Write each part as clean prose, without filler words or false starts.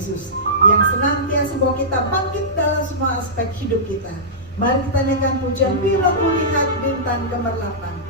Yesus yang senantiasa membawa kita bangkit dalam semua aspek hidup kita. Mari kita naikkan pujian bila kulihat bintang gemerlapan.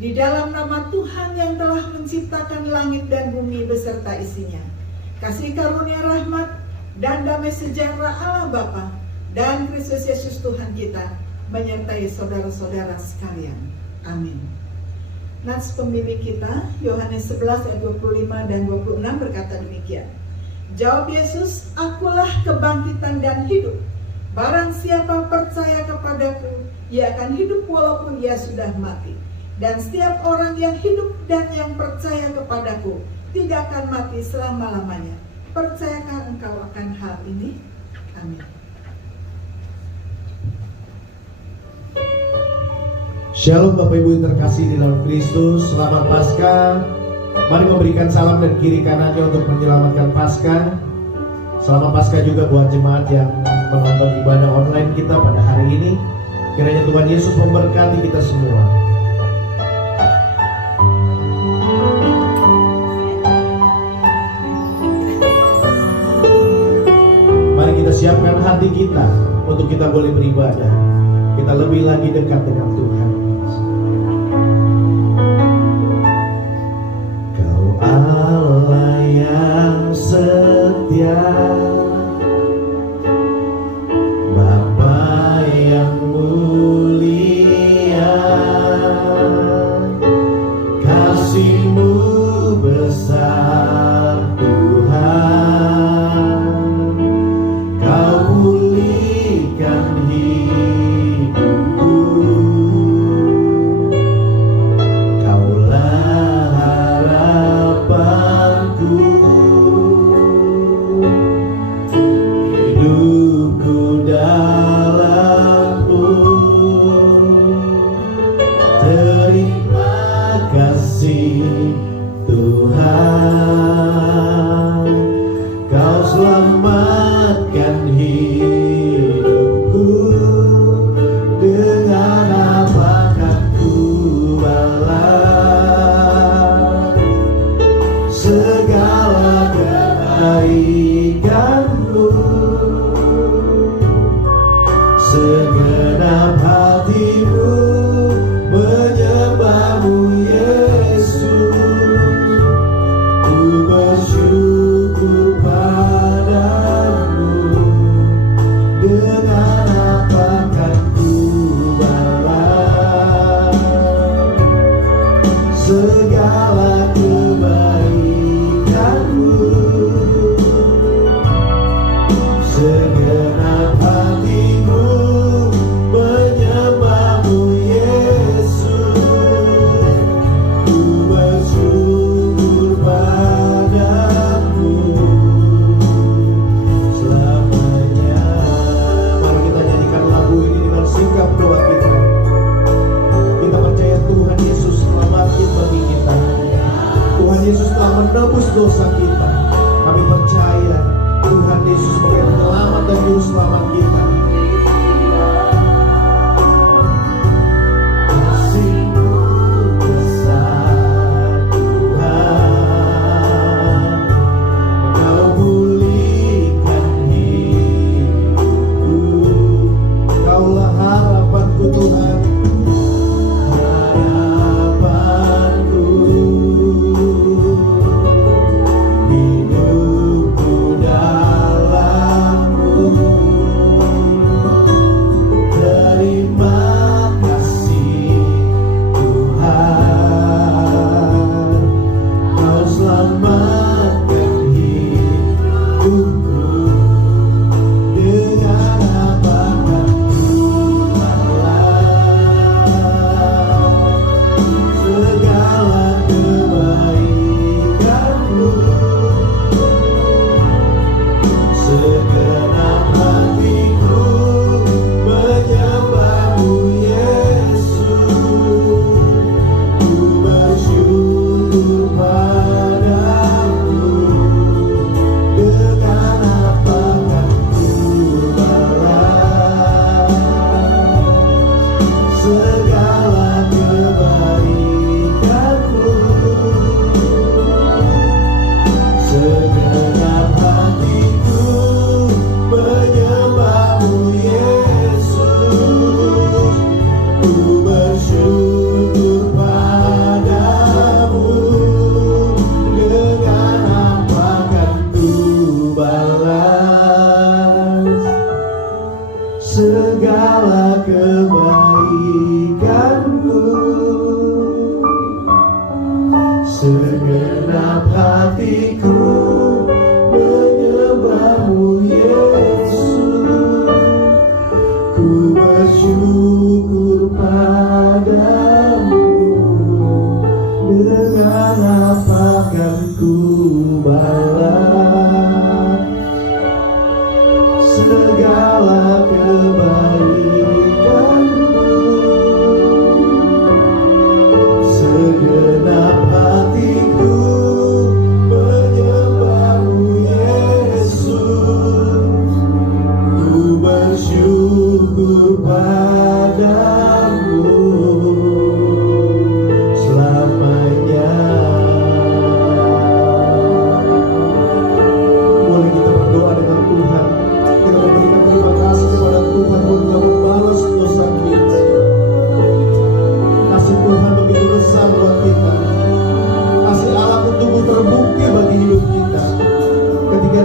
Di dalam nama Tuhan yang telah menciptakan langit dan bumi beserta isinya, kasih karunia rahmat dan damai sejahtera Allah Bapa dan Kristus Yesus Tuhan kita menyertai saudara-saudara sekalian. Amin. Nats pembimbing kita Yohanes 11 ayat 25 dan 26 berkata demikian. Jawab Yesus, akulah kebangkitan dan hidup. Barang siapa percaya kepadaku, ia akan hidup walaupun ia sudah mati. Dan setiap orang yang hidup dan yang percaya kepadaku tidak akan mati selama-lamanya. Percayakah engkau akan hal ini? Amin. Shalom Bapak Ibu yang terkasih di dalam Kristus. Selamat Paskah. Mari memberikan salam dan kiri kanannya untuk menyelamatkan Paskah. Selamat Paskah juga buat jemaat yang menonton ibadah online kita pada hari ini. Kiranya Tuhan Yesus memberkati kita semua. Mari kita siapkan hati kita untuk kita boleh beribadah, kita lebih lagi dekat dengan Tuhan. Kau Allah yang setia, Bapa yang mulia, kasih-Mu besar Tuhan, Kau pulihkan hidupku, Kaulah harapanku, hidupku dalam-Mu. Terima kasih Tuhan, Kau selamatkan hidupku. Dengan apakah ku balas segala kebaikan-Mu? Segenap hatimu menyembah-Mu Yesus. Ku bersyukur padamu. Dengan apakah ku balas segala kebaikan-Mu? Segenap hatimu menyembah-Mu Yesus. Ku bersyukur padamu selamanya. Mari kita nyanyikan lagu ini dengan sikap doa kita. Kita percaya Tuhan Yesus telah mati bagi kita. Tuhan Yesus telah menebus dosa kita. Kami percaya Tuhan Yesus sebagai penyelamat dan juru selamat kita. Kasih-Mu besar Tuhan, Kau pulihkan hidupku. Kaulah harapanku Tuhan, harapanku, hidupku dalam-Mu. Terima kasih Tuhan, Kau selamatkan hidupku. Dengan apakah ku balas segala kebaikan-Mu? Segenap hatiku menyembah-Mu Yesus. Ku bersyukur padamu. Dengan apakah ku balas segala kebaikan-Mu? Segenap hatiku menyembah-Mu Yesus. Ku bersyukur padamu. Dengan apakah ku balas segala kebaikan-Mu? Segenap hatiku menyembah-Mu Yesus. Ku bersyukur padamu. Dengan apakah ku balas segala kebaikan-Mu? Segenap hatiku menyembah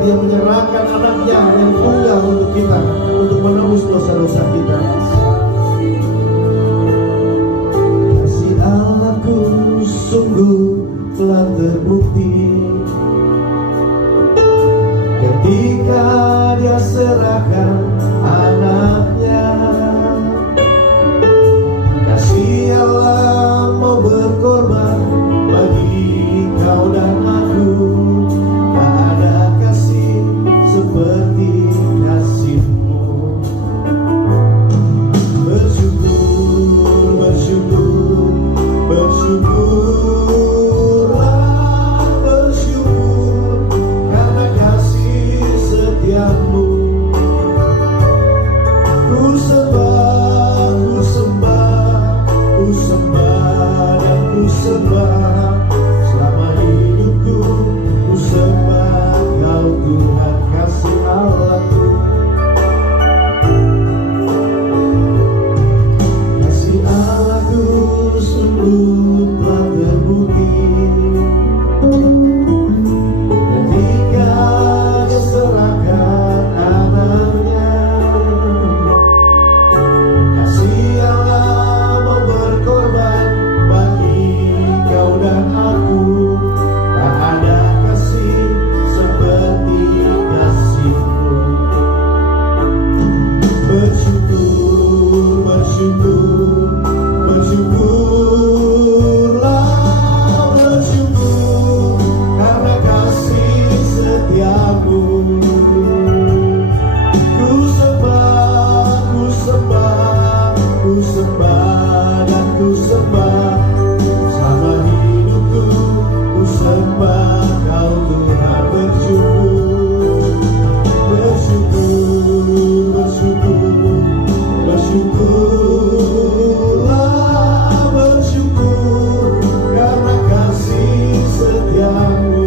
Dia menyerahkan anaknya yang tunggal untuk kita, untuk menebus dosa-dosa kita. Kasih Allahku sungguh telah terbukti ketika Dia serahkan anaknya. Kasih Allah mau berkorban bagi kau dan aku. Tak ada kasih seperti kasih-Mu. Bersyukur, bersyukur, bersyukurlah, bersyukur karena kasih setia-Mu. Ku sembah, ku sembah, ku sembah dan ku sembah. Selama hidupku ku sembah Kau Tuhan, kasih Allahku. Kasih Allahku sungguh telah terbukti ketika Dia serahkan anaknya. Kasih Allah mau berkorban bagi kau dan aku. Tak ada kasih seperti kasih-Mu. Bersyukur, bersyukur, bersyukurlah, bersyukur karena kasih setia-Mu. Ku sembah, ku sembah, ku sembah dan ku sembah. Selama hidupku ku sembah Kau Tuhan. Bersyukur, bersyukur, bersyukur, bersyukurlah, bersyukur karena kasih setia-Mu.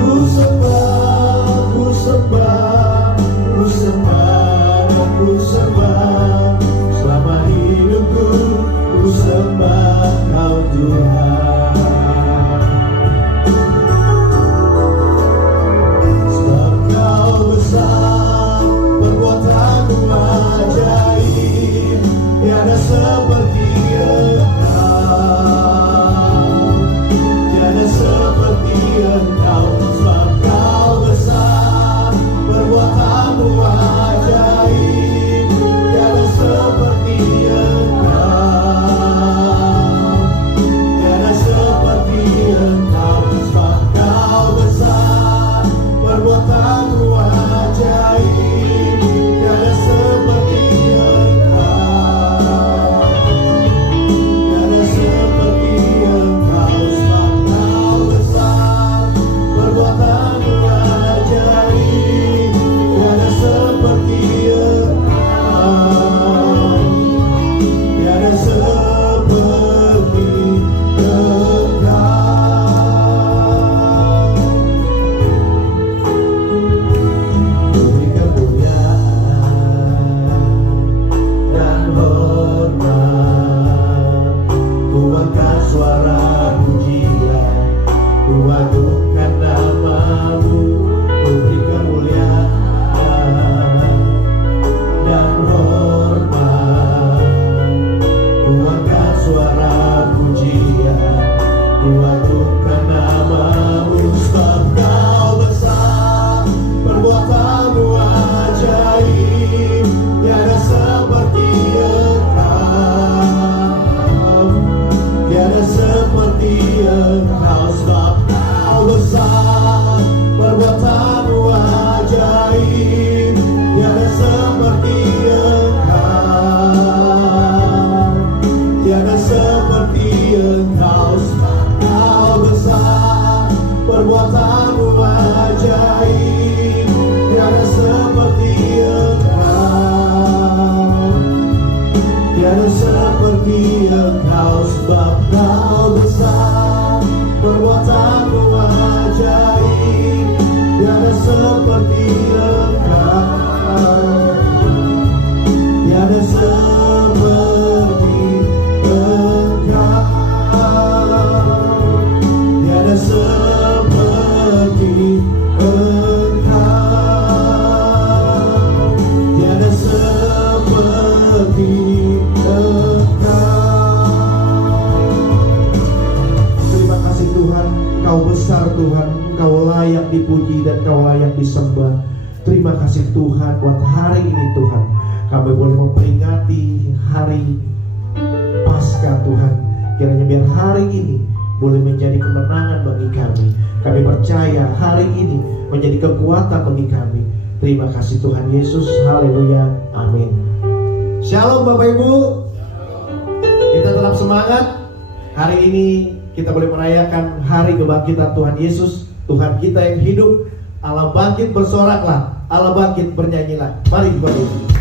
Ku sembah, ku sembah, ku sembah dan ku sembah. Selama hidupku ku sembah Kau Tuhan. Sebab Kau besar, perbuatan-Mu ajaib, tiada seperti Engkau, tiada seperti Engkau. Sebab Kau besar, perbuatan-Mu ajaib, tiada seperti Engkau, tiada seperti Engkau. Sebab Kau besar, perbuatan-Mu ajaib, tiada seperti Engkau, tiada seperti Engkau. Sebab Kau besar, perbuatan-Mu ajaib, tiada seperti Engkau, tiada seperti Engkau. Beri kemuliaan dan hormat, ku angkat suara pujian, ku agungkan nama-Mu. Beri kemuliaan dan hormat, ku angkat suara pujian, ku agungkan nama-Mu. Sebab Kau besar, perbuatan-Mu ajaib, tiada seperti Engkau, tiada seperti Engkau. Sebab Kau besar, perbuatan-Mu ajaib, tiada seperti Engkau, tiada seperti Engkau. Sebab Kau besar, perbuatan-Mu ajaib, tiada seperti Engkau, tiada seperti Engkau. Sebab Kau besar, perbuatan-Mu ajaib, tiada seperti Engkau, tiada seperti Engkau, tiada seperti Engkau besar Tuhan, Engkau layak dipuji dan Engkau layak disembah. Terima kasih Tuhan buat hari ini Tuhan. Kami boleh memperingati hari Paskah Tuhan. Kiranya biar hari ini boleh menjadi kemenangan bagi kami. Kami percaya hari ini menjadi kekuatan bagi kami. Terima kasih Tuhan Yesus. Haleluya. Amin. Shalom Bapak Ibu. Kita tetap semangat. Hari ini kita boleh merayakan hari kebangkitan Tuhan Yesus, Tuhan kita yang hidup. Allah bangkit, bersoraklah. Allah bangkit, bernyanyilah. Mari Bapak Ibu.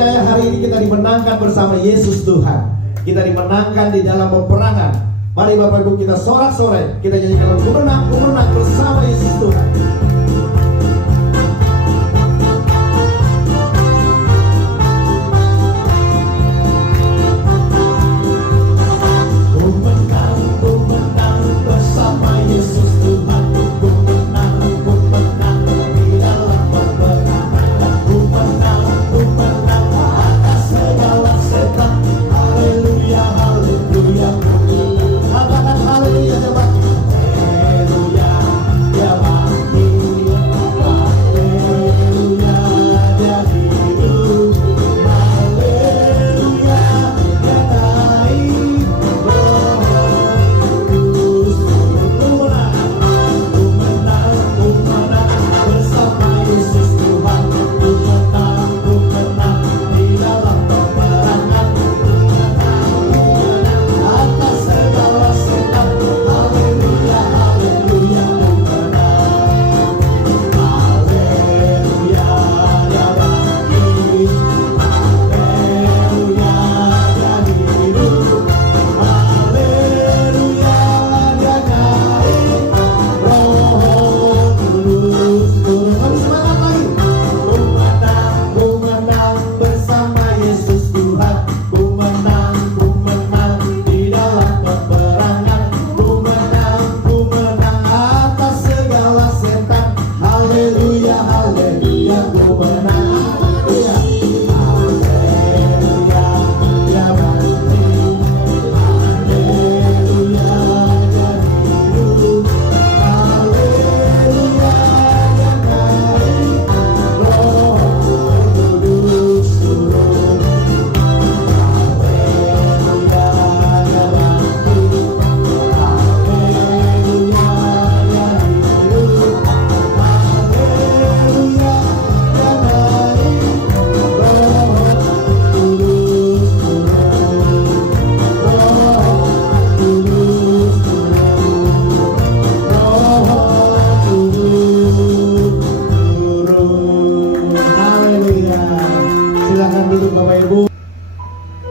percaya hari ini kita dimenangkan bersama Yesus Tuhan. Kita dimenangkan di dalam peperangan. Mari Bapak Ibu kita sorak-sorai, kita nyanyikan lagu Kumenang, Kumenang bersama Yesus Tuhan.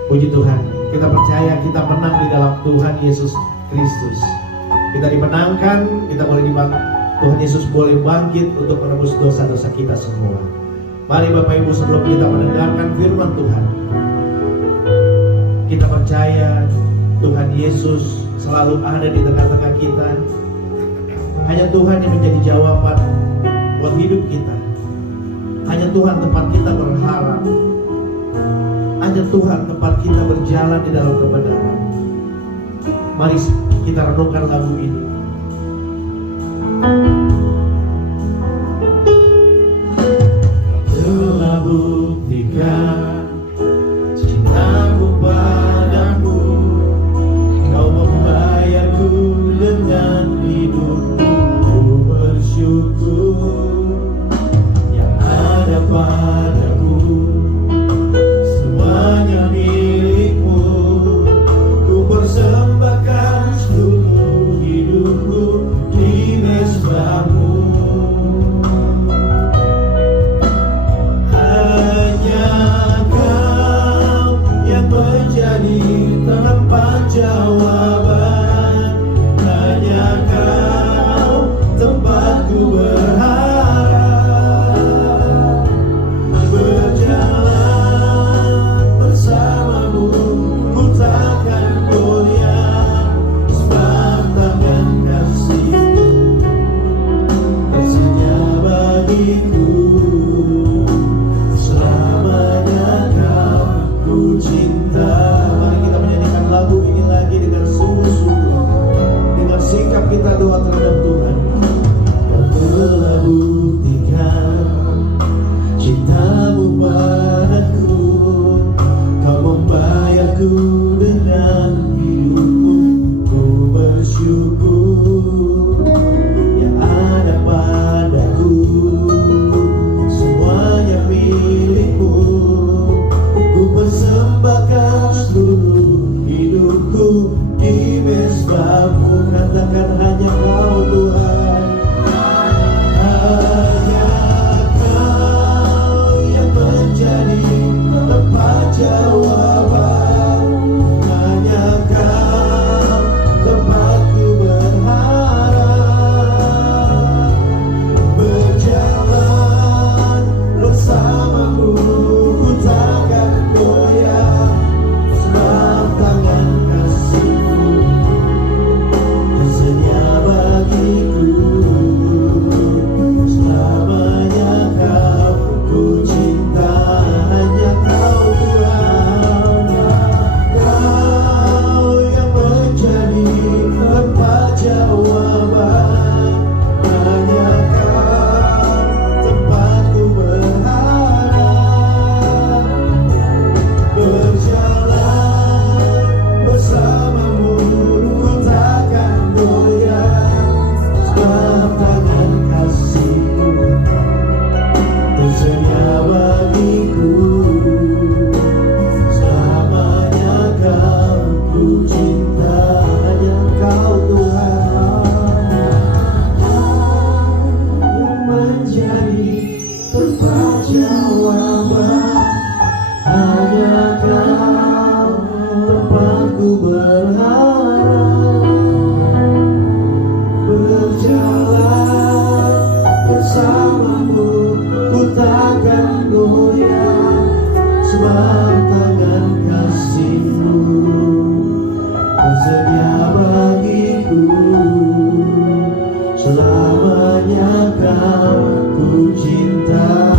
Puji Tuhan, kita percaya kita menang di dalam Tuhan Yesus Kristus. Kita dimenangkan, kita boleh Tuhan Yesus boleh bangkit untuk menebus dosa-dosa kita semua. Mari Bapak Ibu, sebelum kita mendengarkan firman Tuhan, kita percaya Tuhan Yesus selalu ada di tengah-tengah kita. Hanya Tuhan yang menjadi jawaban buat hidup kita. Hanya Tuhan tempat kita berharap. Hanya Tuhan tempat kita berjalan di dalam kebenaran. Mari kita renungkan lagu ini. Telah buktikan cintamu padaku, kau membayarku dengan hidupmu. Ku bersyukur yang ada padaku, semuanya milikmu. Ku persembahkan seluruh hidupku di mezbahmu. Hanya Kau yang menjadi tempat jawaban. Hanya Kau tempatku berharap. Berjalan bersamamu ku takkan goyah, sebab tangan kasih-Mu tersedia bagiku. Selamanya Kau ku cinta. Mari kita menyanyikan lagu ini lagi dengan sungguh-sungguh, dengan sikap kita doa terhadap Tuhan. Kau telah buktikan cintamu padaku, kau membayarku dengan hidupmu. Ku bersyukur yang ada padaku, semuanya milikmu. Ku persembahkan seluruh hidupku di mezbahmu. Katakan hanya Kau Tuhan. Hanya Kau sebelah tangan kasih-Mu tersedia bagiku, selamanya Kau ku cinta.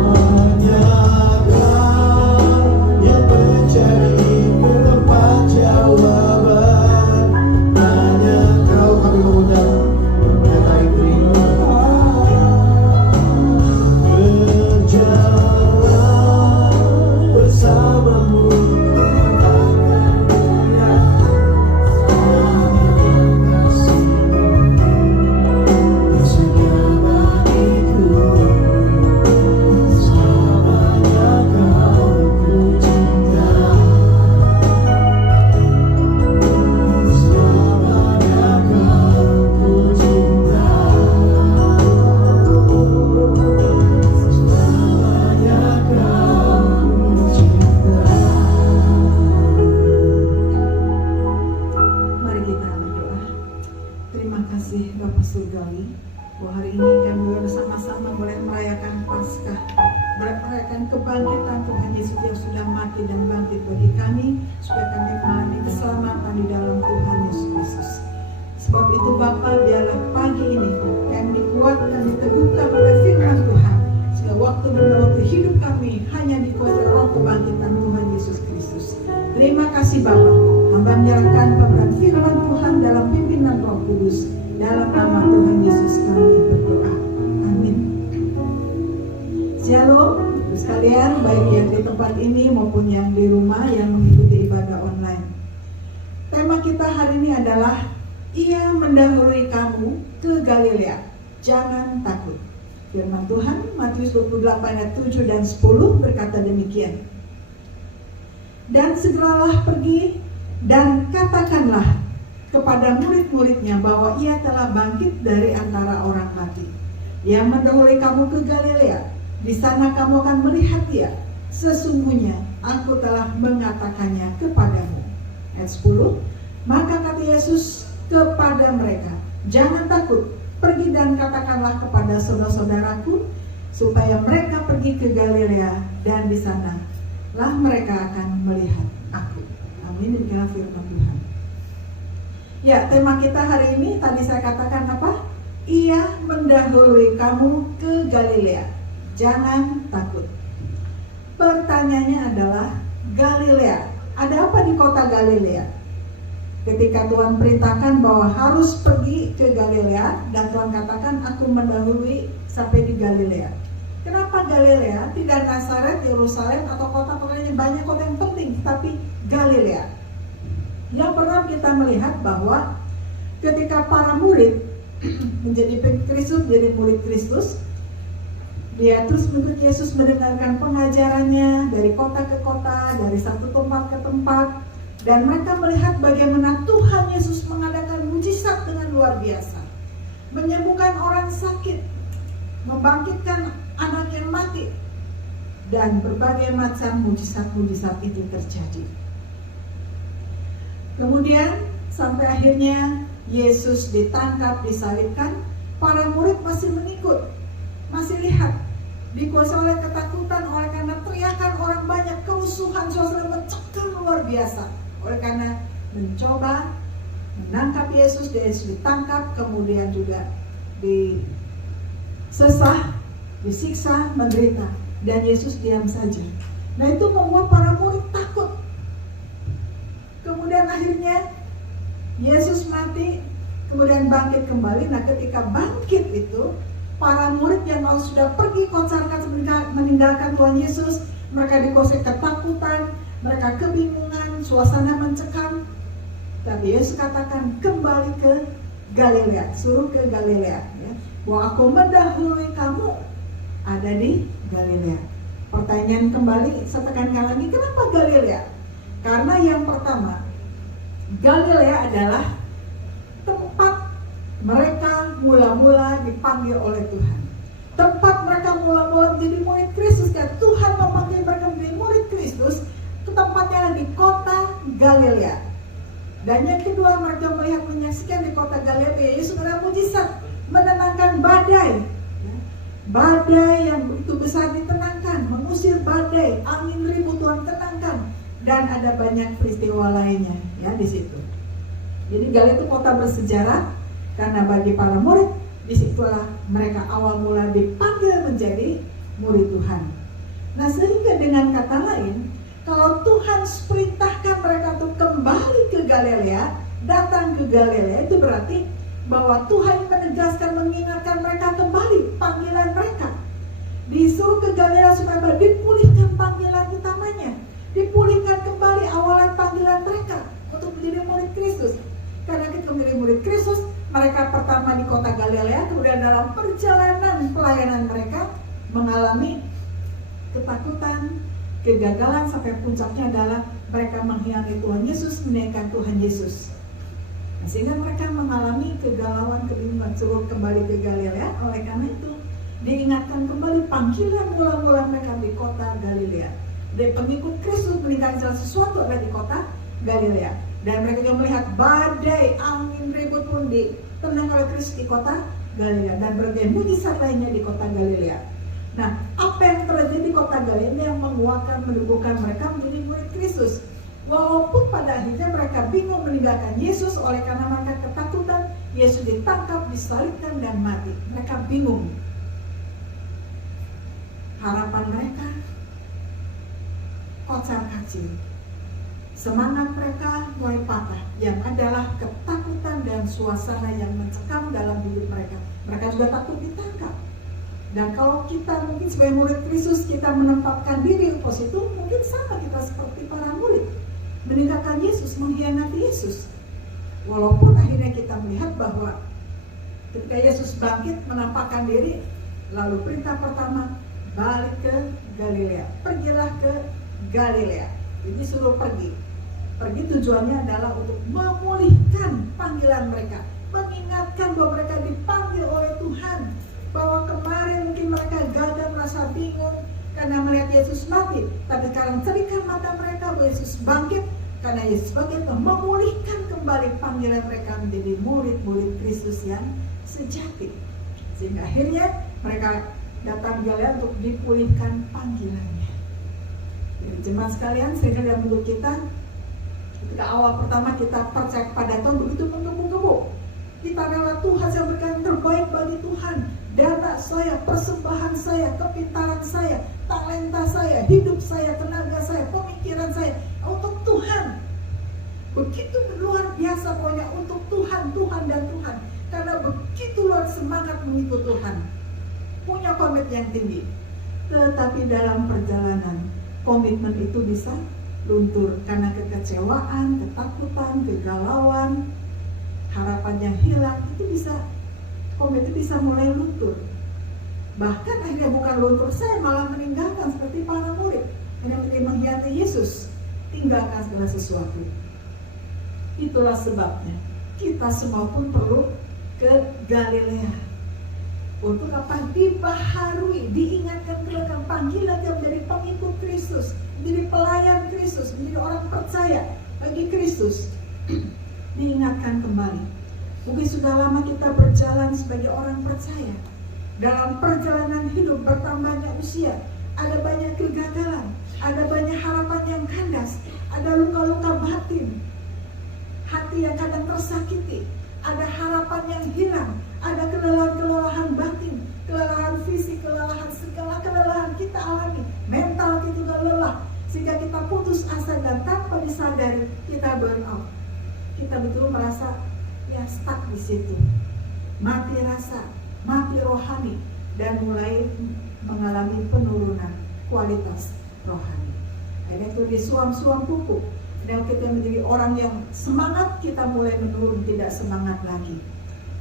Hanya Kau yang mencari ke tempat jawaban, hanya Kau kami mengundang menyertai firman. Berjalan bersama-Mu kebangkitan Tuhan Yesus yang sudah mati dan bangkit bagi kami, supaya kami mengalami keselamatan di dalam Tuhan Yesus Kristus. Sebab itu Bapa, biarlah pagi ini kami dikuatkan, diteguhkan oleh firman Tuhan, sehingga waktu waktu hidup kami hanya dikuasai roh kebangkitan Tuhan Yesus Kristus. Terima kasih Bapa, hamba menyerahkan pemberian firman Tuhan dalam pimpinan Roh Kudus, dalam nama Tuhan Yesus kami berdoa. Amin. Shalom sekalian, baik yang di tempat ini maupun yang di rumah yang mengikuti ibadah online. Tema kita hari ini adalah Ia mendahului kamu ke Galilea, jangan takut. Firman Tuhan Matius 28 ayat 7 dan 10 berkata demikian. Dan segeralah pergi dan katakanlah kepada murid-muridnya bahwa Ia telah bangkit dari antara orang mati. Ia mendahului kamu ke Galilea. Di sana kamu akan melihat Dia. Sesungguhnya aku telah mengatakannya kepadamu. Ayat 10. Maka kata Yesus kepada mereka, jangan takut, pergi dan katakanlah kepada saudara-saudaraku supaya mereka pergi ke Galilea, dan di sana lah mereka akan melihat aku. Amin. Demikianlah firman Tuhan. Ya, tema kita hari ini tadi saya katakan apa? Ia mendahului kamu ke Galilea. Jangan takut. Pertanyaannya adalah Galilea. Ada apa di kota Galilea? Ketika Tuhan perintahkan bahwa harus pergi ke Galilea, dan Tuhan katakan aku mendahului sampai di Galilea. Kenapa Galilea? Tidak Nazaret, Yerusalem atau kota-kota yang banyak kota yang penting, tapi Galilea. Yang pernah kita melihat bahwa ketika para murid menjadi Kristus, menjadi murid Kristus, dia terus mengikut Yesus, mendengarkan pengajarannya dari kota ke kota, dari satu tempat ke tempat, dan mereka melihat bagaimana Tuhan Yesus mengadakan mujizat dengan luar biasa, menyembuhkan orang sakit, membangkitkan anak yang mati, dan berbagai macam mujizat-mujizat itu terjadi. Kemudian sampai akhirnya Yesus ditangkap, disalibkan, para murid masih mengikut, masih lihat, dikuasai oleh ketakutan, oleh karena teriakan orang banyak, kerusuhan, suasana mencekam luar biasa. Oleh karena mencoba menangkap Yesus, dia ditangkap, kemudian juga disesah, disiksa, menderita, dan Yesus diam saja. Nah, itu membuat para murid takut. Kemudian akhirnya Yesus mati, kemudian bangkit kembali. Nah, ketika bangkit itu, para murid yang sudah pergi kocar-kacir meninggalkan Tuhan Yesus, mereka dikuasai ketakutan, mereka kebingungan, suasana mencekam. Tapi Yesus katakan kembali ke Galilea, suruh ke Galilea, ya, bahwa aku mendahului kamu ada di Galilea. Pertanyaan kembali, saya tekankan lagi, kenapa Galilea? Karena yang pertama, Galilea adalah tempat mereka mula-mula dipanggil oleh Tuhan. Tempat mereka mula-mula menjadi murid Kristus. Kan Tuhan memanggil mereka menjadi murid Kristus. Itu tempatnya di kota Galilea. Dan yang kedua, mereka melihat, menyaksikan di kota Galilea Yesus ada mujizat, menenangkan badai. Badai yang begitu besar ditenangkan, mengusir mengusir badai, angin ribut Tuhan tenangkan, dan ada banyak peristiwa lainnya ya di situ. Jadi Galilea itu kota bersejarah karena bagi para murid disitulah mereka awal mula dipanggil menjadi murid Tuhan. Nah, sehingga dengan kata lain, kalau Tuhan perintahkan mereka untuk kembali ke Galilea, datang ke Galilea, itu berarti bahwa Tuhan menegaskan, mengingatkan mereka kembali panggilan mereka. Disuruh ke Galilea supaya dipulihkan panggilan utamanya, dipulihkan kembali awalan panggilan mereka untuk menjadi murid Kristus. Karena kita menjadi murid Kristus, mereka pertama di kota Galilea, kemudian dalam perjalanan pelayanan mereka mengalami ketakutan, kegagalan, sampai puncaknya adalah mereka mengkhianati Tuhan Yesus, menaikkan Tuhan Yesus. Nah, sehingga mereka mengalami kegalauan, kebingungan, suruh kembali ke Galilea. Oleh karena itu diingatkan kembali panggilan mula-mula mereka di kota Galilea. Dan pengikut Kristus meninggalkan sesuatu ada di kota Galilea. Dan mereka juga melihat badai, angin ribut pun ditenang oleh Kristus di kota Galilea. Dan berbagai mujizat lainnya di kota Galilea. Nah, apa yang terjadi di kota Galilea yang menguatkan, mendukungkan mereka menjadi murid Kristus. Walaupun pada akhirnya mereka bingung meninggalkan Yesus oleh karena mereka ketakutan, Yesus ditangkap, disalibkan, dan mati. Mereka bingung. Harapan mereka kocar-kacir. Semangat mereka mulai patah, yang adalah ketakutan dan suasana yang mencekam dalam hidup mereka. Mereka juga takut ditangkap. Dan kalau kita mungkin sebagai murid Kristus, kita menempatkan diri di pos itu, mungkin sama kita seperti para murid, meninggalkan Yesus, mengkhianati Yesus. Walaupun akhirnya kita melihat bahwa ketika Yesus bangkit menampakkan diri, lalu perintah pertama, balik ke Galilea, pergilah ke Galilea. Jadi suruh pergi. Pergi tujuannya adalah untuk memulihkan panggilan mereka, mengingatkan bahwa mereka dipanggil oleh Tuhan, bahwa kemarin mungkin mereka gagal, merasa bingung karena melihat Yesus mati, tapi sekarang cerihkan mata mereka bahwa Yesus bangkit, karena Yesus bangkit memulihkan kembali panggilan mereka menjadi murid-murid Kristus yang sejati. Sehingga akhirnya mereka datang Galilea untuk dipulihkan panggilannya. Jadi jemaat sekalian, sehingga dalam hidup kita, ketika awal pertama kita percaya kepada Tuhan, begitu menggebu-gebu. Kita adalah Tuhan yang berikan terbaik bagi Tuhan. Dana saya, persembahan saya, kepintaran saya, talenta saya, hidup saya, tenaga saya, pemikiran saya untuk Tuhan. Begitu luar biasa pokoknya untuk Tuhan, Tuhan dan Tuhan. Karena begitu luar semangat mengikut Tuhan. Punya komitmen yang tinggi. Tetapi dalam perjalanan, komitmen itu bisa luntur karena kekecewaan, ketakutan, kegalauan, harapannya hilang. Itu bisa, komitmen bisa mulai luntur. Bahkan akhirnya bukan luntur, saya malah meninggalkan seperti para murid yang mengkhianati Yesus, tinggalkan segala sesuatu. Itulah sebabnya kita semua pun perlu ke Galilea. Untuk apa? Dibaharui, diingatkan kepada panggilan yang menjadi pengikut Kristus, menjadi pelayan Kristus, menjadi orang percaya bagi Kristus. Diingatkan kembali. Mungkin sudah lama kita berjalan sebagai orang percaya. Dalam perjalanan hidup bertambahnya usia, ada banyak kegagalan, ada banyak harapan yang kandas, ada luka-luka batin, hati yang kadang tersakiti, ada harapan yang hilang, ada kelelahan-kelelahan batin, kelelahan fisik, kelelahan segala kelelahan kita alami, mental kita juga lelah, sehingga kita putus asa dan tanpa disadari kita burn out. Kita betul merasa ya stuck di situ, mati rasa, mati rohani, dan mulai mengalami penurunan kualitas rohani. Akhirnya itu disuam-suam pupuk, dan kita menjadi orang yang semangat kita mulai menurun, tidak semangat lagi.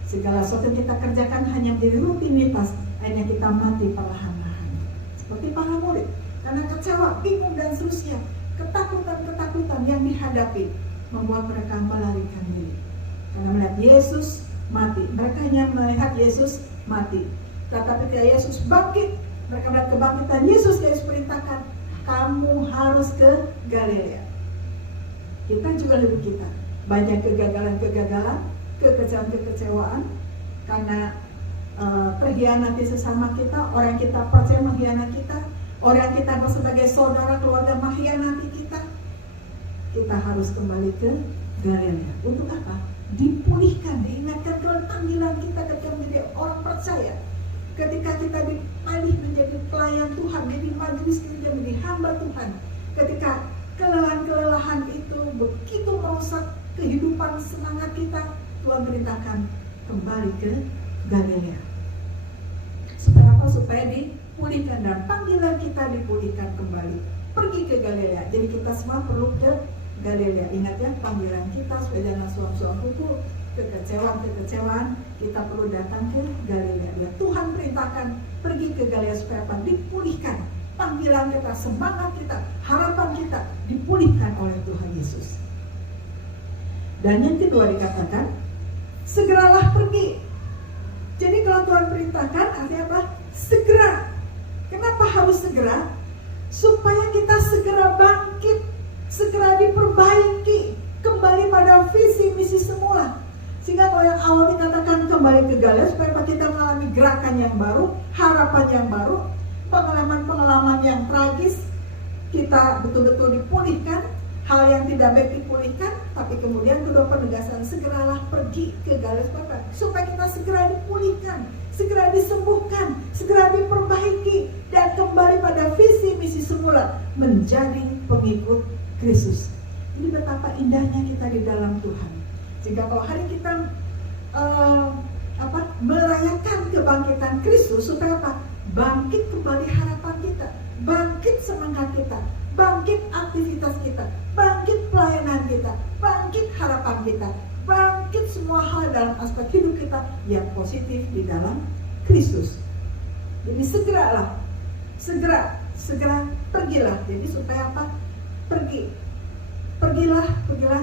Segala sesuatu yang kita kerjakan hanya menjadi rutinitas, akhirnya kita mati perlahan-lahan. Seperti para murid, karena kecewa, bingung dan seterusnya, ketakutan-ketakutan yang dihadapi membuat mereka melarikan diri. Karena melihat Yesus mati, mereka hanya melihat Yesus mati. Tetapi ketika Yesus bangkit, mereka melihat kebangkitan Yesus, Yesus perintahkan, kamu harus ke Galilea. Kita juga hidup kita banyak kegagalan-kegagalan, kekecewaan-kekecewaan, karena terkhianati sesama kita, orang yang kita percaya mengkhianati kita, orang yang kita anggap sebagai saudara keluarga mengkhianati kita, kita harus kembali ke Galilea. Untuk apa? Dipulihkan, diingatkan ke panggilan kita ketika menjadi orang percaya. Ketika kita dipilih menjadi pelayan Tuhan, menjadi majelis kita, menjadi hamba Tuhan. Ketika kelelahan-kelelahan itu begitu merusak kehidupan semangat kita, Tuhan perintahkan kembali ke Galilea. Supaya apa? Supaya dipulihkan dan panggilan kita dipulihkan kembali. Pergi ke Galilea. Jadi kita semua perlu ke Galilea. Ingat ya, panggilan kita supaya jangan suam-suamku kekecewaan, kita perlu datang ke Galilea. Ya, Tuhan perintahkan pergi ke Galilea supaya apa? Dipulihkan panggilan kita, semangat kita, harapan kita dipulihkan oleh Tuhan Yesus. Dan yang kedua dikatakan, segeralah pergi. Jadi kalau Tuhan perintahkan, artinya apa? Segera. Kenapa harus segera? Supaya kita segera bangkit, segera diperbaiki, kembali pada visi misi semula. Sehingga kalau yang awal dikatakan kembali ke Galilea, supaya kita mengalami gerakan yang baru, harapan yang baru, pengalaman-pengalaman yang tragis, kita betul-betul dipulihkan, hal yang tidak baik dipulihkan, tapi kemudian kedua penegasan, segeralah pergi ke Galilea supaya kita segera dipulihkan, segera disembuhkan, segera diperbaiki, dan kembali pada visi misi semula, menjadi pengikut Kristus. Ini betapa indahnya kita di dalam Tuhan. Sehingga kalau hari kita merayakan kebangkitan Kristus, supaya apa? Bangkit kembali harapan kita, bangkit semangat kita, bangkit aktivitas kita, bangkit pelayanan kita, bangkit harapan kita, bangkit semua hal dalam aspek hidup kita yang positif di dalam Kristus. Jadi segera pergilah. Jadi supaya apa? Pergilah.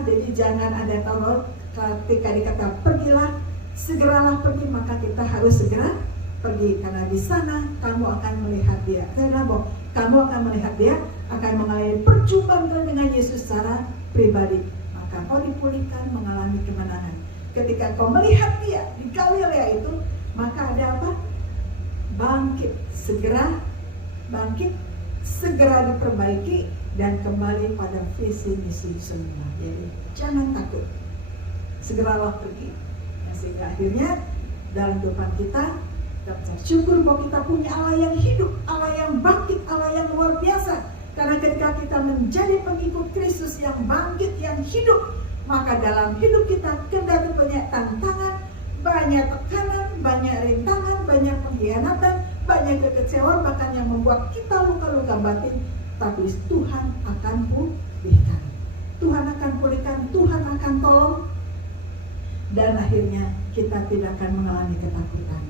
Jadi jangan ada tolong ketika dikata pergilah, segeralah pergi, maka kita harus segera pergi, karena di sana kamu akan melihat dia. Kamu akan melihat dia, akan mengalami perjumpaan dengan Yesus secara pribadi. Maka kau dipulihkan, mengalami kemenangan. Ketika kau melihat dia di Galilea itu, maka ada apa? Bangkit, segera diperbaiki dan kembali pada visi misi semula. Jadi jangan takut, segeralah pergi. Sehingga akhirnya dalam kehidupan kita syukur bahwa kita punya Allah yang hidup, Allah yang bangkit, Allah yang luar biasa. Karena ketika kita menjadi pengikut Kristus yang bangkit, yang hidup, maka dalam hidup kita kendati banyak tantangan, banyak tekanan, banyak rintangan, banyak pengkhianatan, banyak kekecewaan, bahkan yang membuat kita luka-luka batin, tapi Tuhan akan pulihkan. Tuhan akan pulihkan, Tuhan akan tolong, dan akhirnya kita tidak akan mengalami ketakutan.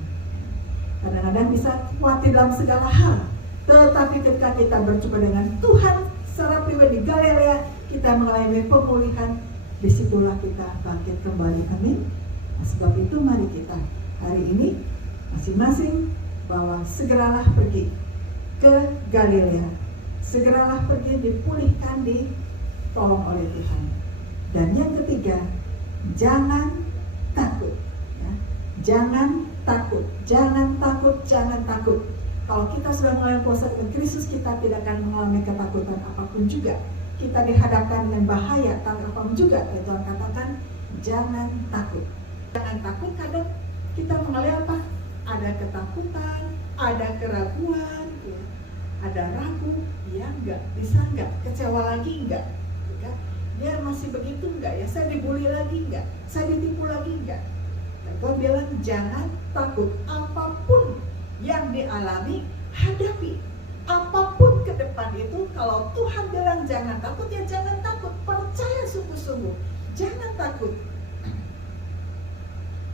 Kadang-kadang bisa khawatir dalam segala hal, tetapi ketika kita berjumpa dengan Tuhan secara pribadi di Galilea, kita mengalami pemulihan. Disitulah kita bangkit kembali. Amin. Nah, sebab itu mari kita hari ini masing-masing bahwa segeralah pergi ke Galilea, segeralah pergi, dipulihkan, ditolong oleh Tuhan. Dan yang ketiga, jangan takut. Jangan takut. Kalau kita sudah mengalami kuasa dengan Kristus, kita tidak akan mengalami ketakutan apapun juga. Kita dihadapkan dengan bahaya apapun juga. Tuhan katakan, jangan takut. Jangan takut, kadang kita mengalami apa? Ada ketakutan, ada keraguan, ya. Ada ragu, ya enggak, bisa enggak, kecewa lagi enggak, dia masih begitu enggak ya, saya dibully lagi enggak, saya ditipu lagi enggak. Tuhan bilang jangan takut, apapun yang dialami hadapi, apapun ke depan itu. Kalau Tuhan bilang jangan takut, ya jangan takut, percaya sungguh-sungguh, jangan takut,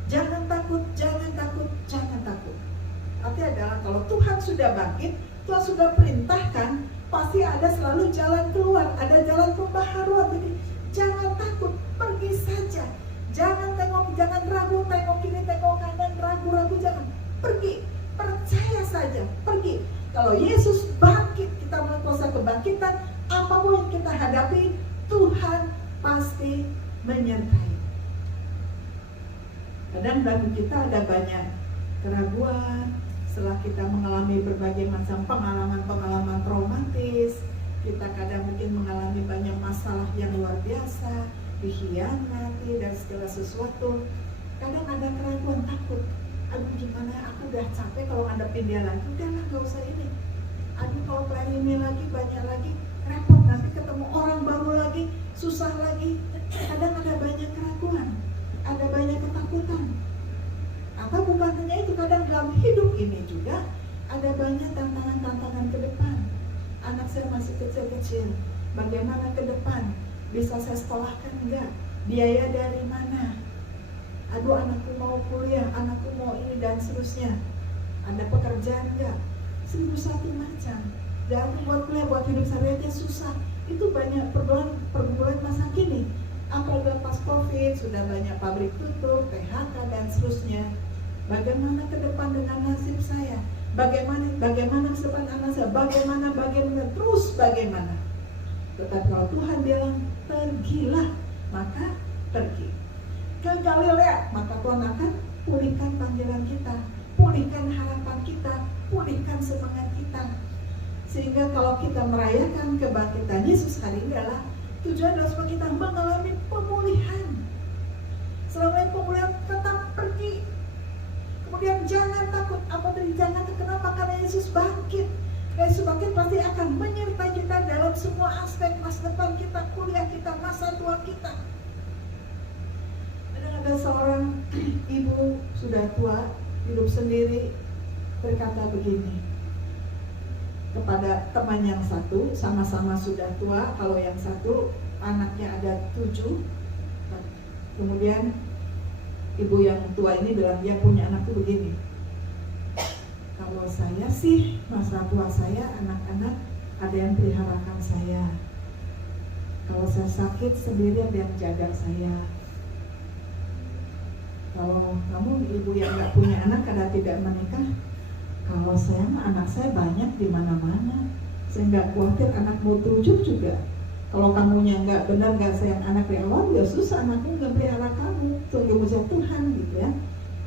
jangan takut. Artinya adalah kalau Tuhan sudah bangkit, Tuhan sudah perintahkan, pasti ada selalu jalan keluar, ada jalan pembaharuan. Jadi jangan takut, pergi saja. Jangan tengok, jangan ragu, tengok kiri, tengok kanan, ragu-ragu, jangan. Pergi, percaya saja, pergi. Kalau Yesus bangkit, kita melihat kuasa kebangkitan, apapun yang kita hadapi, Tuhan pasti menyertai. Kadang dalam kita ada banyak keraguan, setelah kita mengalami berbagai macam pengalaman Kita kadang mungkin mengalami banyak masalah yang luar biasa, dikhianati dan segala sesuatu. Kadang ada keraguan, takut. Aduh gimana, aku udah capek kalau ngadepin dia lagi. Udahlah, gak usah ini. Aduh kalau plan ini lagi, banyak lagi, repot. Nanti ketemu orang baru lagi, susah lagi. Kadang ada banyak keraguan, ada banyak ketakutan. Atau bukan hanya itu, kadang dalam hidup ini juga ada banyak tantangan-tantangan ke depan. Anak saya masih kecil-kecil, bagaimana ke depan? Bisa saya sekolahkan enggak? Biaya dari mana? Aduh anakku mau kuliah, anakku mau ini dan seterusnya. Ada pekerjaan enggak? 1001 macam. Dan buat kuliah, buat hidup sehari-hari susah. Itu banyak pergumulan masa kini. Apalagi pas COVID, sudah banyak pabrik tutup, PHK dan seterusnya. Bagaimana ke depan dengan nasib saya? Bagaimana ke depan anak saya? Bagaimana, terus bagaimana? Tetapi kalau Tuhan bilang, pergilah, maka pergi. Ke Galilea, maka Tuhan akan pulihkan panggilan kita, pulihkan harapan kita, pulihkan semangat kita. Sehingga kalau kita merayakan kebangkitan Yesus hari ini adalah tujuan adalah supaya kita mengalami pemulihan. Selama pemulihan tetap pergi. Kemudian jangan takut, apa tadi jangan takut, kenapa? Karena Yesus bangkit. Yesus bangkit pasti akan menyertai kita dalam semua aspek masa depan kita, kuliah kita, masa tua kita. Ada seorang ibu sudah tua, hidup sendiri, berkata begini kepada teman yang satu, sama-sama sudah tua. Kalau yang satu anaknya ada 7. Kemudian ibu yang tua ini bilang, dia punya anak tuh begini, kalau saya sih masa tua saya, anak-anak ada yang peliharakan saya. Kalau saya sakit sendiri ada yang jaga saya. Kalau kamu ibu yang nggak punya anak karena tidak menikah, kalau saya anak saya banyak di mana-mana, saya nggak khawatir anak mau 7 juga. Kalau kamunya nggak benar, nggak sayang anak dari awal, ya susah anakmu nggak pelihara kamu. Tunggu musuh Tuhan gitu ya.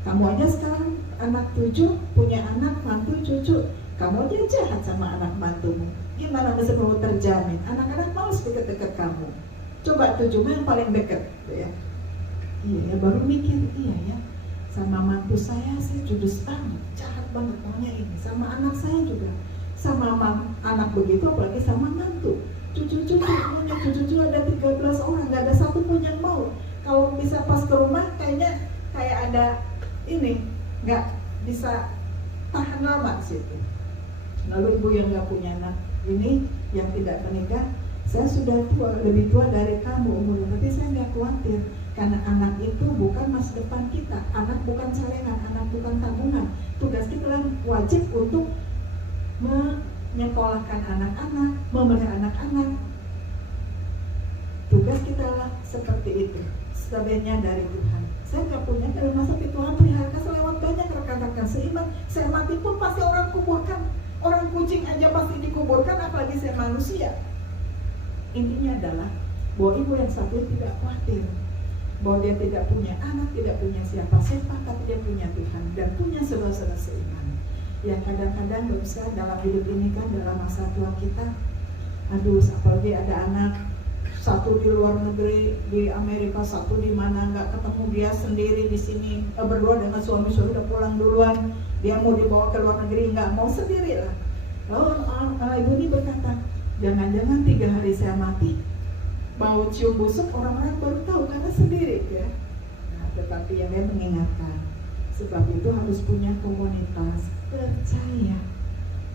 Kamu aja sekarang anak 7, punya anak mantu cucu, kamu aja jahat sama anak mantumu. Gimana bisa kamu terjamin? Anak-anak males deket-deket kamu. Coba 7 yang paling deket, gitu ya. Iya ya, baru mikir, iya ya. Sama mantu saya judes banget, jahat banget maunya ini. Sama anak saya juga, sama anak begitu, apalagi sama mantu. Cucu-cucu ada 13 orang, nggak ada satu pun yang mau. Kalau bisa pas ke rumah, kayak ada ini, nggak bisa tahan lama situ. Lalu ibu yang nggak punya anak ini, yang tidak menikah, saya sudah tua, lebih tua dari kamu umurnya, tapi saya nggak khawatir. Karena anak itu bukan masa depan kita, anak bukan salengan, anak bukan tabungan. Tugas kita wajib untuk menyekolahkan anak-anak, memelihara anak-anak. Tugas kita lah seperti itu, sebenarnya dari Tuhan. Saya nggak punya dari masa itu, Tuhan pelihara saya lewat banyak rekan-rekan seiman. Saya mati pun pasti orang kuburkan, orang kucing aja pasti dikuburkan, apalagi saya manusia. Intinya adalah bahwa ibu yang satu tidak khawatir, bahwa dia tidak punya anak, tidak punya siapa-siapa, tapi dia punya Tuhan dan punya saudara-saudara seiman. Yang kadang-kadang besar dalam hidup ini kan, dalam masa tua kita, aduh apalagi ada anak satu di luar negeri, di Amerika, satu di mana nggak ketemu, dia sendiri di sini berdua dengan suami udah pulang duluan, dia mau dibawa ke luar negeri nggak mau, sendirilah. Lalu ibu ini berkata, jangan-jangan 3 hari saya mati, mau cium busuk orang-orang baru tahu karena sendiri ya. Nah, tetapi yang dia mengingatkan, sebab itu harus punya komunitas, percaya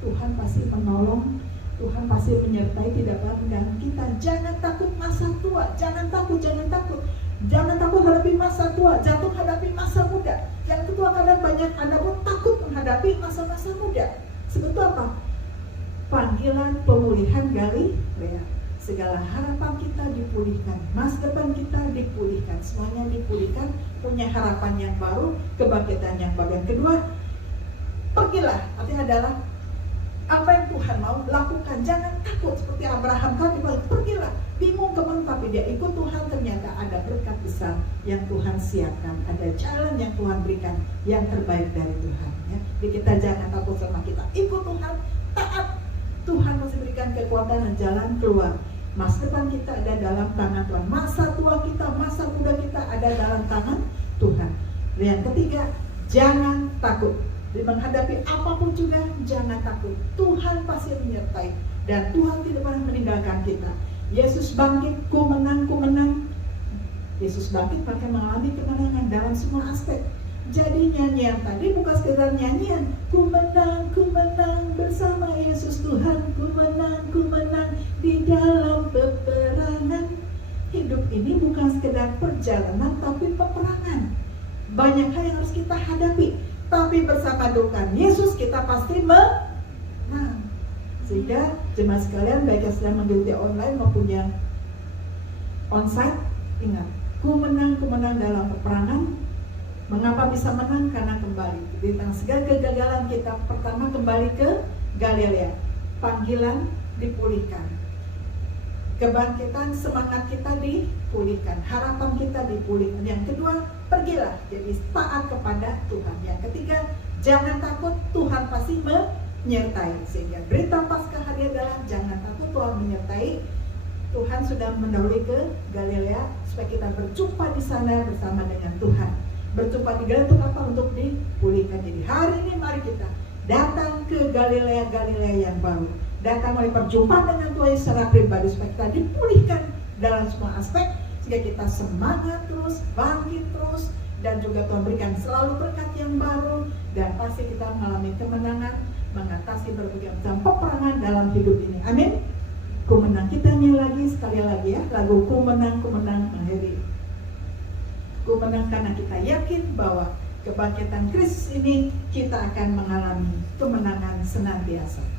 Tuhan pasti menolong, Tuhan pasti menyertai, tidak mengganggu kita. Jangan takut masa tua, jangan takut hadapi masa tua, jatuh hadapi masa muda. Yang tua kadang banyak Anda pun takut menghadapi masa-masa muda. Sebetulnya apa? Panggilan pemulihan Galilea. Segala harapan kita dipulihkan, masa depan kita dipulihkan, semuanya dipulihkan, punya harapan yang baru, kebangkitan yang baru. Yang kedua, pergilah, artinya adalah apa yang Tuhan mau lakukan, jangan takut seperti Abraham kan, pergilah, bingung kemana, tapi dia ikut Tuhan, ternyata ada berkat besar yang Tuhan siapkan, ada jalan yang Tuhan berikan, yang terbaik dari Tuhan ya. Jadi kita jangan takut sama kita, ikut Tuhan, taat, Tuhan masih berikan kekuatan kekuatan dan jalan keluar. Masa depan kita ada dalam tangan Tuhan. Masa tua kita, masa muda kita ada dalam tangan Tuhan. Yang ketiga, jangan takut. Menghadapi apapun juga jangan takut. Tuhan pasti menyertai dan Tuhan tidak pernah meninggalkan kita. Yesus bangkit, ku menang, ku menang. Yesus bangkit maka mengalami kemenangan dalam semua aspek. Jadi nyanyian tadi bukan sekedar nyanyian. Ku menang bersama Yesus Tuhan. Ku menang di dalam peperangan. Hidup ini bukan sekedar perjalanan tapi peperangan. Banyak hal yang harus kita hadapi. Tapi bersama Tuhan Yesus kita pasti menang. Sehingga jemaat sekalian baik yang sedang mengikuti online maupun yang onsite, ingat, ku menang dalam peperangan. Mengapa bisa menang? Karena kembali di tengah segala kegagalan kita, pertama kembali ke Galilea. Panggilan dipulihkan, kebangkitan semangat kita dipulihkan, harapan kita dipulihkan. Yang kedua, pergilah jadi taat kepada Tuhan. Yang ketiga, jangan takut, Tuhan pasti menyertai. Sehingga berita Paskah hari adalah jangan takut, Tuhan menyertai. Tuhan sudah mendahului ke Galilea supaya kita berjumpa di sana bersama dengan Tuhan. Berjumpa di Galilea untuk apa? Untuk dipulihkan. Jadi hari ini mari kita datang ke Galilea yang baru. Datang oleh perjumpaan dengan Tuhan secara pribadi supaya kita dipulihkan dalam semua aspek, sehingga kita semangat terus, bangkit terus, dan juga Tuhan berikan selalu berkat yang baru, dan pasti kita mengalami kemenangan, mengatasi berbagai macam peperangan dalam hidup ini. Amin. Ku menang, kita nyanyi lagi sekali lagi ya, lagu ku menang mengakhiri. Ku menang karena kita yakin bahwa kebangkitan Kristus ini kita akan mengalami kemenangan senantiasa.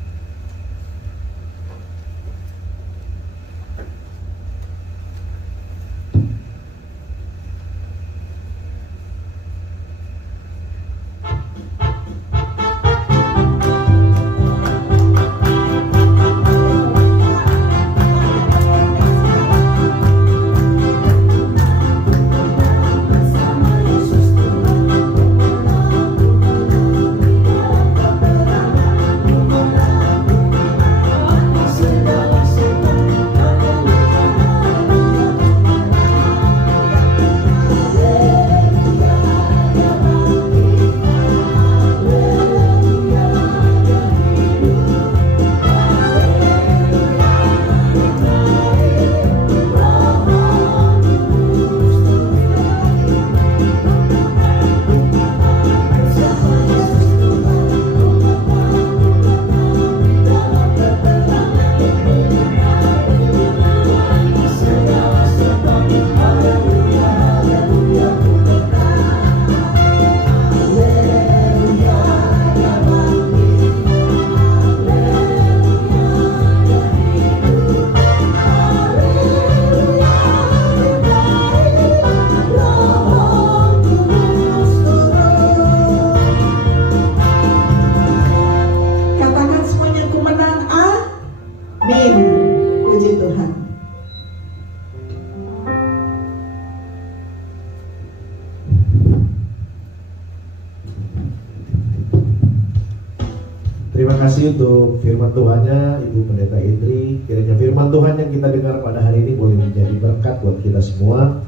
Terima kasih untuk firman Tuhannya Ibu Pendeta Indri. Kiranya firman Tuhan yang kita dengar pada hari ini boleh menjadi berkat buat kita semua.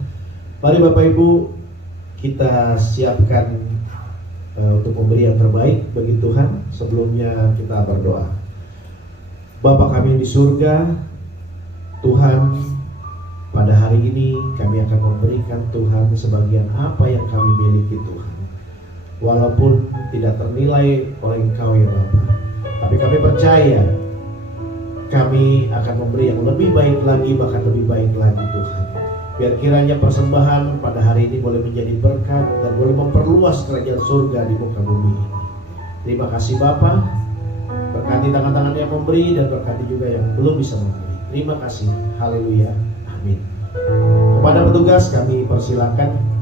Mari Bapak Ibu, kita siapkan untuk memberi yang terbaik bagi Tuhan. Sebelumnya kita berdoa. Bapa kami di surga, Tuhan, pada hari ini kami akan memberikan Tuhan sebagian apa yang kami miliki Tuhan. Walaupun tidak ternilai oleh Engkau ya Bapa, tapi kami percaya kami akan memberi yang lebih baik lagi, bahkan lebih baik lagi Tuhan. Biar kiranya persembahan pada hari ini boleh menjadi berkat dan boleh memperluas kerajaan surga di muka bumi ini. Terima kasih Bapa, berkati tangan-tangan yang memberi dan berkati juga yang belum bisa memberi. Terima kasih, haleluya, amin. Kepada petugas kami persilakan.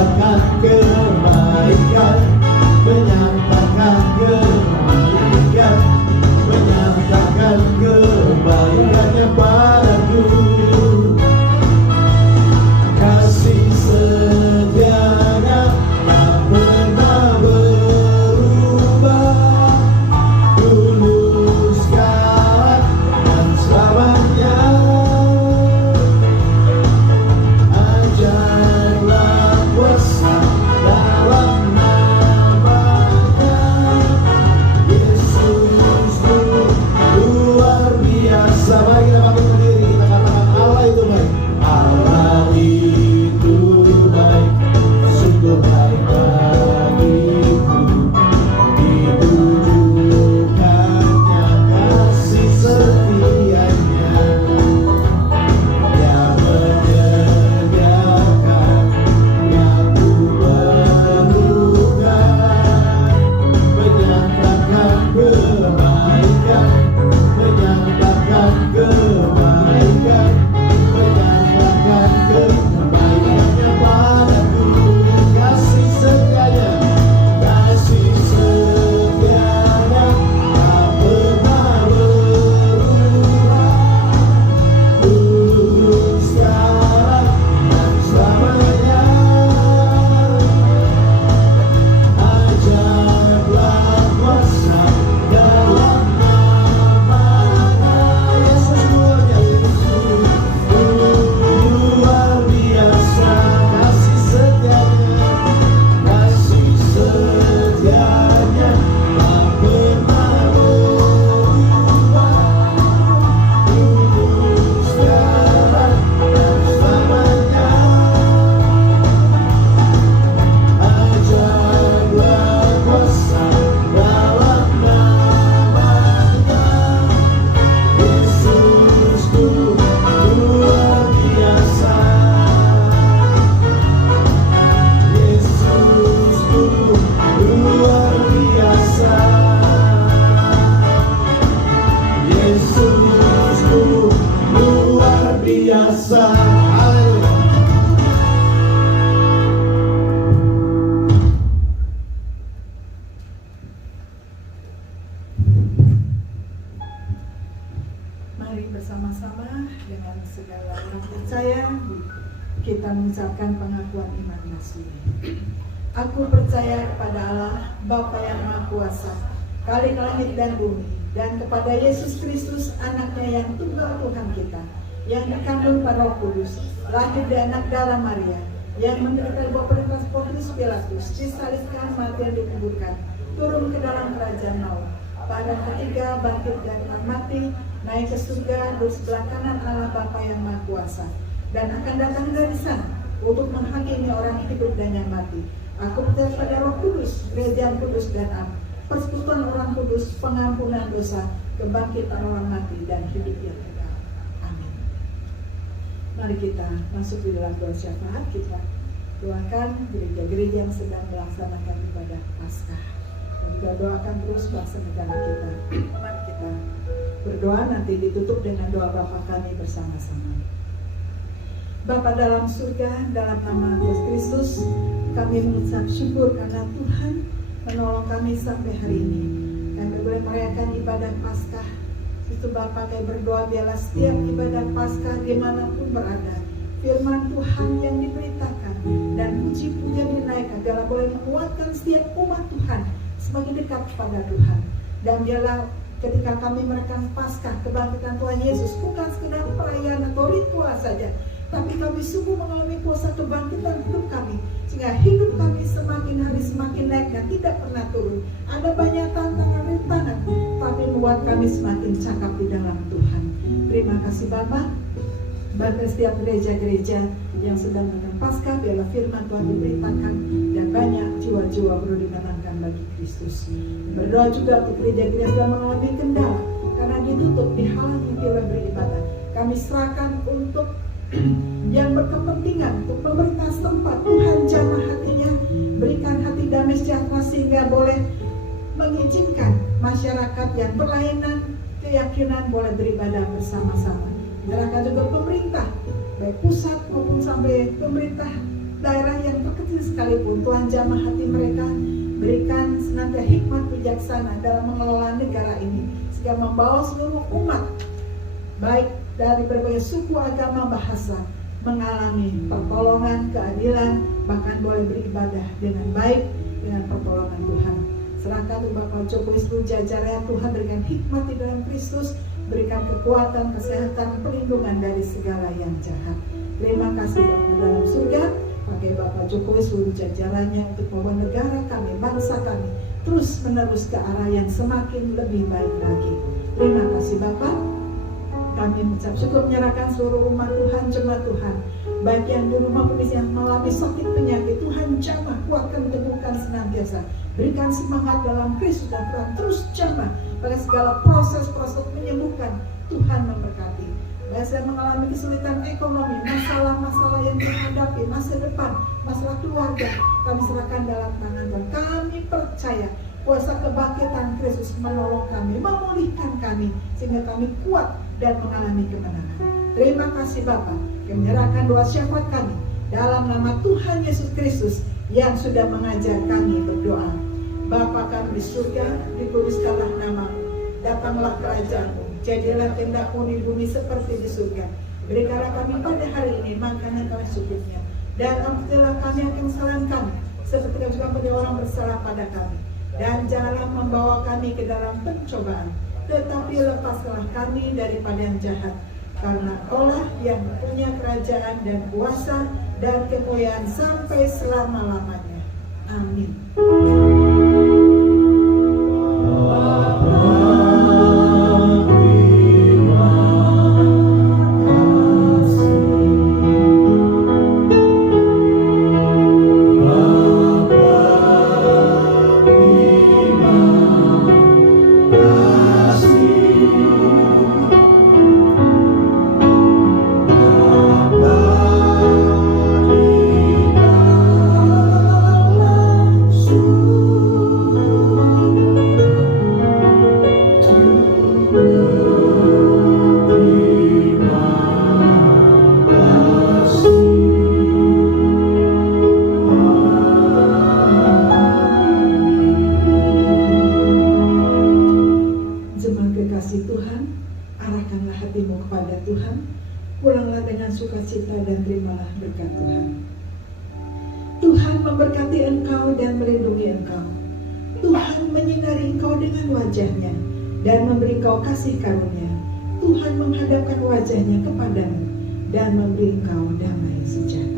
menyatakan kebaikan, menyatakan kebaikan, menyatakan kebaikannya padaku. Kasih setianya tak pernah berubah, dulu sekarang dan selamanya. Ajaiblah kuasa dalam namanya, Yesusku luar biasa. Mari kita bangkit berdiri, kita katakan Allah itu baik. Allah itu baik, sungguh baik bagiku. Ditujukannya kasih setianya, Dia menyediakan yang ku perlukan, menyatakan kebaikan, menyatakan kebaikan, menyatakan kebaikannya padaku. Kasih setianya, kasih setianya tak pernah berubah, dulu sekarang dan selamanya. Ajaiblah kuasa dalam namanya, Yesus luar biasa. Kasih setianya, kasih setianya tak pernah berubah, dulu sekarang dan selamanya. Ajaiblah kuasa dalam namanya, Yesusku luar biasa, Yesusku luar biasa, Yesusku luar biasa. Haleluya. Mari bersama-sama dengan segala orang percaya kita mengucapkan pengakuan iman nasi. Aku percaya kepada Allah Bapa yang Maha Kuasa, Khalik langit dan bumi, dan kepada Yesus Kristus anaknya yang tunggal Tuhan kita, yang dikandung pada Roh Kudus, lahir dari anak darah Maria, yang menderita di bawah perintah Pontius Pilatus, disalibkan, mati dan dikuburkan, turun ke dalam kerajaan maut, pada ketiga bangkit dari mati, naik ke surga di sebelah kanan Allah Bapa yang Maha Kuasa, dan akan datang dari sana untuk menghakimi orang hidup dan yang mati. Aku percaya pada Roh Kudus, gereja kudus dan am, persekutuan orang kudus, pengampunan dosa, kebangkitan orang mati dan hidup yang kekal. Amin. Mari kita masuk di dalam doa syafaat. Kita doakan gereja-gereja yang sedang melaksanakan ibadah Paskah, dan kita doakan terus bangsa negara kita. Mari kita berdoa, nanti ditutup dengan doa Bapa kami bersama-sama. Bapa dalam surga, dalam nama Yesus Kristus, kami mengucap syukur karena Tuhan menolong kami sampai hari ini. Kami boleh merayakan ibadah Paskah. Itu Bapa, kami berdoa biarlah setiap ibadah Paskah dimanapun berada, firman Tuhan yang diberitakan dan puji-pujian dinaikkan, biarlah boleh menguatkan setiap umat Tuhan semakin dekat kepada Tuhan. Dan biarlah ketika kami merayakan Paskah, kebangkitan Tuhan Yesus, bukan sekedar perayaan atau ritual saja, tapi kami sungguh mengalami kuasa kebangkitan hidup kami, sehingga hidup kami semakin hari semakin naik dan tidak pernah turun. Ada banyak tantangan rintangan, tapi membuat kami semakin cakap di dalam Tuhan. Terima kasih Bapa. Bagi setiap gereja-gereja yang sedang merayakan Paskah, biarlah firman Tuhan diberitakan dan banyak jiwa-jiwa baru dimenangkan bagi Kristus. Berdoa juga untuk gereja-gereja yang sedang mengalami kendala karena ditutup, dihalangi bila beribadah. Kami serahkan untuk yang berkepentingan, untuk pemerintah setempat. Tuhan jamah hatinya, berikan hati damai sejahtera sehingga boleh mengizinkan masyarakat yang berlainan keyakinan boleh beribadah bersama-sama. Serahkan juga pemerintah, baik pusat maupun sampai pemerintah daerah yang terkecil sekalipun, Tuhan jamah hati mereka, berikan senantiasa hikmat bijaksana dalam mengelola negara ini, sehingga membawa seluruh umat, baik dari berbagai suku, agama, bahasa, mengalami pertolongan, keadilan, bahkan boleh beribadah dengan baik dengan pertolongan Tuhan. Serahkan untuk Bapak Jokowi seluruh jajaran, Tuhan berikan hikmat di dalam Kristus, berikan kekuatan, kesehatan, perlindungan dari segala yang jahat. Terima kasih Bapak dalam surga, pakai Bapak Jokowi seluruh jajarannya untuk membawa negara kami, bangsa kami terus menerus ke arah yang semakin lebih baik lagi. Terima kasih Bapak. Kami mengucap syukur menyerahkan seluruh umat Tuhan, jemaat Tuhan, baik yang di rumah kondisi yang mengalami sakit penyakit, Tuhan jamah, kuatkan, teguhkan senantiasa, berikan semangat dalam Kristus dan Tuhan terus jamah pada segala proses-proses menyembuhkan. Tuhan memberkati. Baik sedang mengalami kesulitan ekonomi, masalah-masalah yang dihadapi, masa depan, masalah keluarga, kami serahkan dalam tangan Tuhan. Kami percaya kuasa kebangkitan Kristus menolong kami, memulihkan kami, sehingga kami kuat dan mengalami kemenangan. Terima kasih Bapa, yang menyerahkan doa syafaat kami dalam nama Tuhan Yesus Kristus yang sudah mengajar kami berdoa. Bapa kami di surga, dikuduskanlah nama-Mu, datanglah kerajaan-Mu, jadilah kehendak-Mu di bumi seperti di surga. Berikanlah kami pada hari ini makanan kami secukupnya, dan ampunilah kami akan kesalahan kami, seperti kami juga pada orang bersalah pada kami. Dan janganlah membawa kami ke dalam pencobaan, tetapi lepaskanlah kami daripada yang jahat. Karena Kaulah yang punya kerajaan dan kuasa dan kemuliaan sampai selama-lamanya. Amin. Pulanglah dengan sukacita dan terimalah berkat Tuhan. Tuhan memberkati engkau dan melindungi engkau. Tuhan menyinari engkau dengan wajahnya dan memberi engkau kasih karunia. Tuhan menghadapkan wajahnya kepadamu dan memberi engkau damai sejahtera.